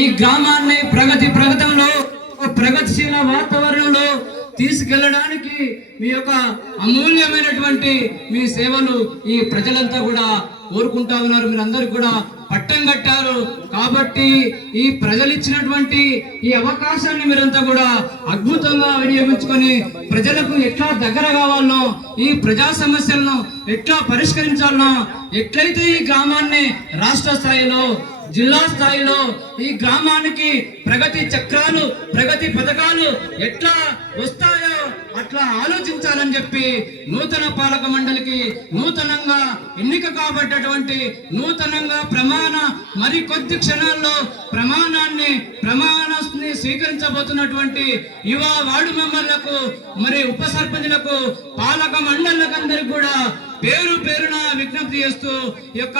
ఈ గ్రామాన్ని ప్రగతిలో ప్రగతిశీల వాతావరణంలో తీసుకెళ్లడానికి మీ యొక్క అమూల్యమైనటువంటి మీ సేవలు ఈ ప్రజలంతా కూడా కోరుకుంటా ఉన్నారు. మీరందరూ కూడా పట్టం కట్టారు కాబట్టి ఈ ప్రజలు ఇచ్చినటువంటి ఈ అవకాశాన్ని మీరంతా కూడా అద్భుతంగా వినియోగించుకొని ప్రజలకు ఎట్లా దగ్గర కావాలనో, ఈ ప్రజా సమస్యలను ఎట్లా పరిష్కరించాలనో, ఎట్లయితే ఈ గ్రామాన్ని రాష్ట్ర స్థాయిలో జిల్లా స్థాయిలో ఈ గ్రామానికి ప్రగతి చక్రాలు ప్రగతి పథకాలు ఎట్లా వస్తాయో అట్లా ఆలోచించాలని చెప్పి నూతన పాలక మండలికి నూతనంగా ఎన్నిక కాబట్టటువంటి నూతనంగా మరి కొద్ది క్షణాల్లో ప్రమాణాన్ని స్వీకరించబోతున్నటువంటి యువ వార్డు మెంబర్లకు మరి ఉప సర్పంచులకు పాలక మండళ్లకు అందరికి కూడా పేరున విజ్ఞప్తి చేస్తూ ఈ యొక్క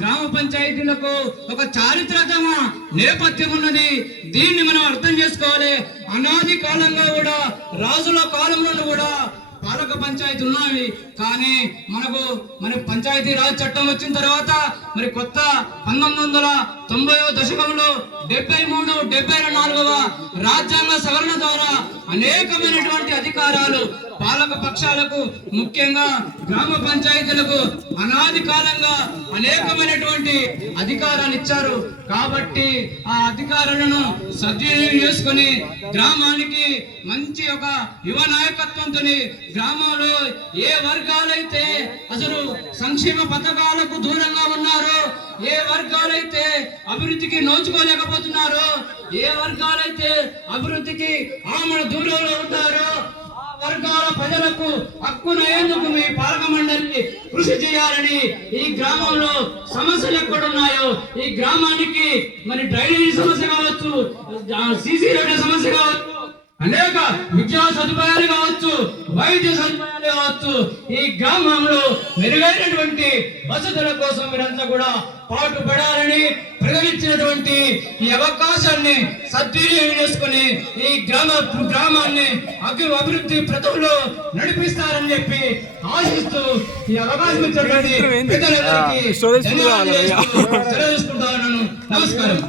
గ్రామ పంచాయతీలకు ఒక చారిత్రక నేపథ్యం ఉన్నది. దీన్ని మనం అర్థం చేసుకోవాలి. అనాది కాలంగా కూడా రాజుల కాలంలో కూడా పాలక పంచాయతీ ఉన్నాయి. కానీ మన పంచాయతీ రాజ్ చట్టం వచ్చిన తర్వాత మరి కొత్త 1990వ దశకంలో 73-74వ రాజ్యాంగ సవరణ ద్వారా అనేకమైనటువంటి అధికారాలు పాలక పక్షాలకు ముఖ్యంగా గ్రామ పంచాయతీలకు అనాది కాలంగా అనేకమైనటువంటి అధికారాలు ఇచ్చారు. కాబట్టి ఆ అధికారాలను సద్వినియోగం చేసుకొని గ్రామానికి మంచి ఒక యువ నాయకత్వంతో గ్రామంలో ఏ వర్గాలైతే అసలు సంక్షేమ పథకాలకు దూరంగా ఉన్నారో, ఏ వర్గాలైతే అభివృద్ధికి నోచుకోలేకపోతున్నారో, ఏ వర్గాలైతే అభివృద్ధికి ఆమె దూరంలో ఉన్నారో వర్గాల ప్రజలకు హక్కునయ్యేందుకు మీ పాలక మండలి కృషి చేయాలని, ఈ గ్రామంలో సమస్యలు ఎక్కడున్నాయో ఈ గ్రామానికి మరి డ్రైనేజీ సమస్య కావచ్చు, సీసీ రోడ్ల సమస్య కావచ్చు, అనేక విద్యా సదుపాయాలు కావచ్చు, వైద్య సదుపాయాలు కావచ్చు, ఈ గ్రామంలో మెరుగైనటువంటి వసతుల కోసం మీరంతా కూడా పాటుపడాలని ప్రకటించినటువంటి ఈ అవకాశాన్ని సద్వినియోగం చేసుకుని ఈ గ్రామాన్ని అభివృద్ధి ప్రతుల్లో నడిపిస్తారని చెప్పి ఆశిస్తూ ఈ అవకాశం ఇచ్చినటువంటి పెద్దలందరికీ ధన్యవాదాలు తెలుసుకుంటా ఉన్నాను. నమస్కారం.